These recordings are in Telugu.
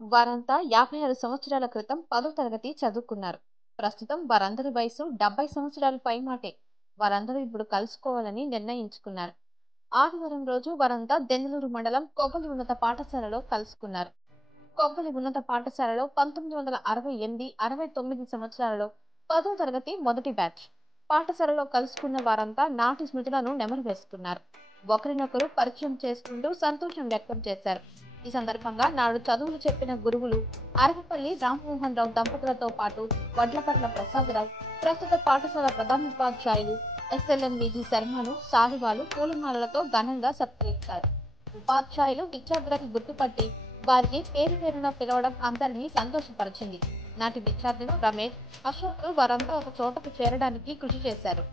వారంతా 56 సంవత్సరాల క్రితం 10వ తరగతి చదువుకున్నారు. ప్రస్తుతం వారందరి వయసు 70 సంవత్సరాలు పైమాటే. వారందరూ ఇప్పుడు కలుసుకోవాలని నిర్ణయించుకున్నారు. ఆదివారం రోజు వారంతా దెందులూరు మండలం కొవ్వలి ఉన్నత పాఠశాలలో కలుసుకున్నారు. కొవ్వలి ఉన్నత పాఠశాలలో 1968-69 సంవత్సరాలలో 10వ తరగతి మొదటి బ్యాచ్. పాఠశాలలో కలుసుకున్న వారంతా నాటి స్మృతులను నెమరు వేసుకున్నారు. ఒకరినొకరు పరిచయం చేసుకుంటూ సంతోషం వ్యక్తం చేశారు. ఈ సందర్భంగా నాడు చదువులు చెప్పిన గురువులు అరవపల్లి రామ్మోహన్ రావు దంపతులతో పాటు వడ్లపట్ల ప్రసాదరావు, ప్రస్తుత పాఠశాల ప్రధానోపాధ్యాయులు SLM విధి శర్మను సాలువాలు పూలమాలలతో ఘనంగా సత్కరించారు. ఉపాధ్యాయులు విద్యార్థులకు గుర్తుపట్టి వారిని పేరు పేరున పిలవడం అందరినీ సంతోషపరిచింది. నాటి విద్యార్థులు రమేష్, అశోక్ వారంతా ఒక చోటకు చేరడానికి కృషి చేశారు.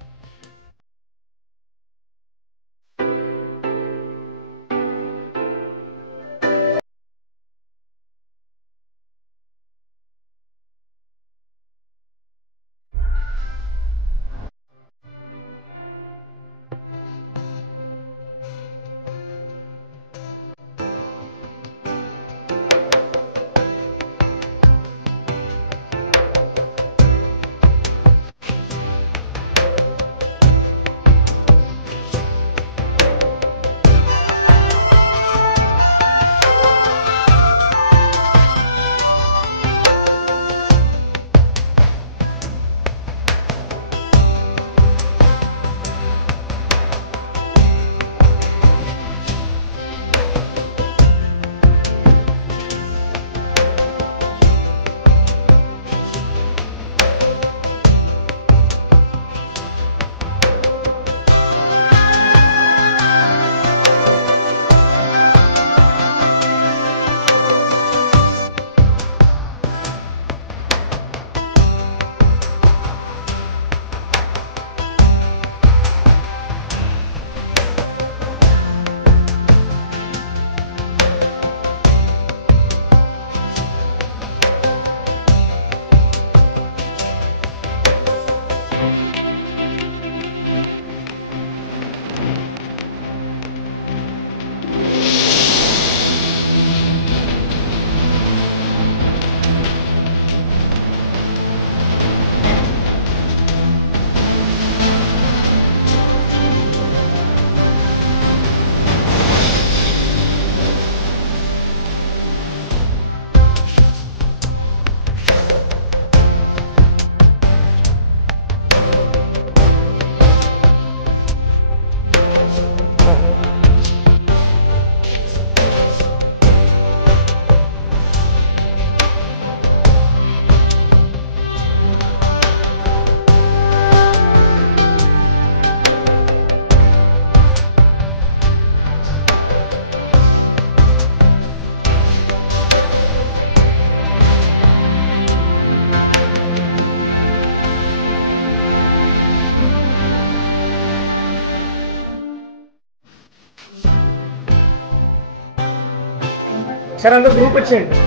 సరే అందరూ గ్రూప్ వచ్చేయండి,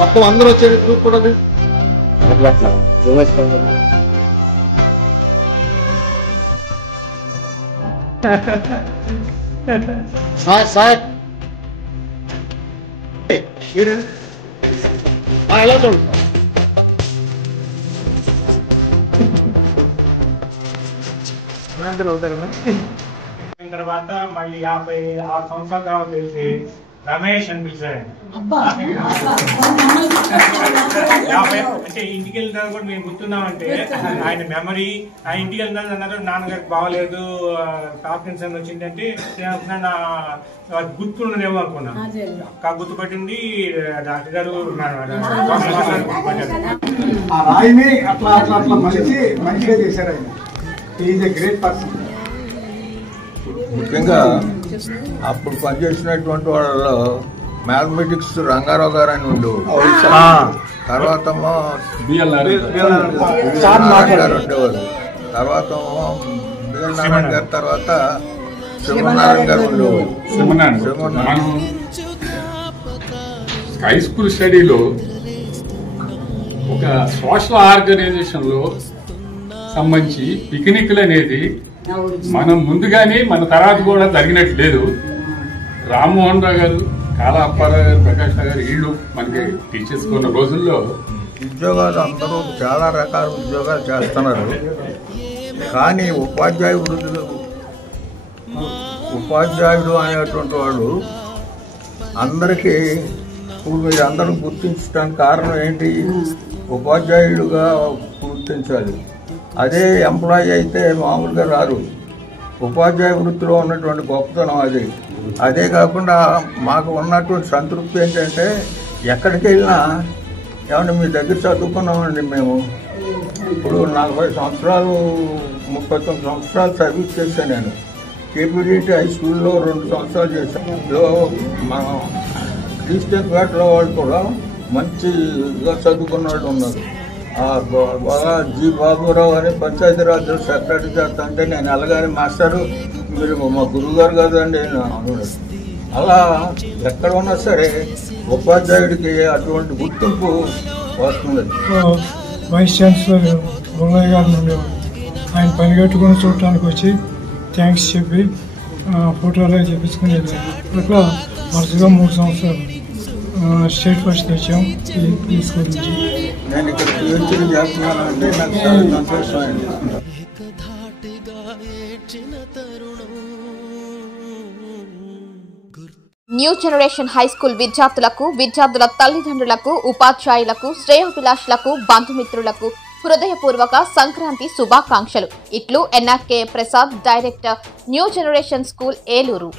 మొత్తం అందరూ వచ్చేయండి. గ్రూప్ కూడా సార్ ఎలా చూడండి. తర్వాత మళ్ళీ 56 సంవత్సరాల తర్వాత తెలిసి రమేష్ అని పిలిచారండి. అంటే ఇంటికి వెళ్ళిన తర్వాత కూడా మేము గుర్తున్నామంటే ఆయన మెమరీ, ఆయన ఇంటికి వెళ్ళిన అన్నారు నాన్నగారికి బాగలేదు, పార్కిన్సన్ వచ్చిందంటే గుర్తుండదేమో అనుకున్నాను. గుర్తుపట్టింది డాక్టర్ గారు రాయిని అట్లా అట్లా అట్లా మంచిగా చేశారు. ఆయన ఈజ్ ఎ గ్రేట్ పర్సన్. ముఖ్యంగా అప్పుడు పనిచేసినటువంటి వాళ్ళలో మ్యాథమెటిక్స్ రంగారావు గారు అని ఉండేవాడు. తర్వాత గారు ఉండేవారు. తర్వాత బిఎల్ నారాయణ గారి తర్వాత శివనారాయణ గారు ఉండేవారు. హై స్కూల్ స్టడీలో ఒక సోషల్ ఆర్గనైజేషన్ లో సంబంధించి పిక్నిక్లు అనేది మనం ముందుగానే మన తర్వాత కూడా జరిగినట్టు లేదు. రామ్మోహన్ రావు గారు కాలా అప్పారావు గారు, ప్రకాష్ గారు వీళ్ళు మనకి టీచర్స్ ఉన్న రోజుల్లో ఉద్యోగాలు అందరూ చాలా రకాల ఉద్యోగాలు చేస్తున్నారు. కానీ ఉపాధ్యాయుడు అనేటువంటి వాడు అందరికీ ఇప్పుడు మీరు అందరూ గుర్తించడానికి కారణం ఏంటి? ఉపాధ్యాయుడుగా గుర్తించాలి. అదే ఎంప్లాయీ అయితే మామూలుగా రారు. ఉపాధ్యాయ వృత్తిలో ఉన్నటువంటి గొప్పతనం అది. అదే కాకుండా మాకు ఉన్నటువంటి సంతృప్తి ఏంటంటే ఎక్కడికి వెళ్ళినా ఏమన్నా మీ దగ్గర చదువుకున్నామండి మేము. ఇప్పుడు 40 సంవత్సరాలు 39 సంవత్సరాలు సర్వీస్ చేశాను నేను. కేపీడీటీ హై స్కూల్లో 2 సంవత్సరాలు చేశాను. మనం క్రిస్టియన్ పేటలో వాళ్ళు కూడా మంచిగా చదువుకున్న వాళ్ళు ఉన్నారు. బాగా జి బాబురావు అని పంచాయతీరాజ్ సెక్రటరీ చేస్తా అంటే నేను అలాగని మాస్టారు మీరు మా గురువుగారు కదండి అన్నాడు. అలా ఎక్కడ ఉన్నా సరే ఉపాధ్యాయుడికి అటువంటి గుర్తింపు వస్తుంది. వైస్ ఛాన్సలర్ బొల్లయ్య గారు ఉండేవారు. ఆయన పని కట్టుకుని చూడటానికి వచ్చి థ్యాంక్స్ చెప్పి ఫోటోలో చేపించుకుని వెళ్ళారు. అట్లా వరుసగా 3 సంవత్సరాలు స్టేట్ ఫస్ట్ తెచ్చాం ఈ స్కూల్ నుంచి. నేను ఇక్కడ పిహెచ్డీ చేస్తున్నానంటే నాకు చాలా సంతోషమైంది. న్యూ జనరేషన్ హై స్కూల్ విద్యార్థులకు, విద్యార్థుల తల్లిదండ్రులకు, ఉపాధ్యాయులకు, శ్రేయోభిలాషులకు, బంధుమిత్రులకు హృదయపూర్వక సంక్రాంతి శుభాకాంక్షలు. ఇట్లు NRK Prasad, director, new generation school, Eluru.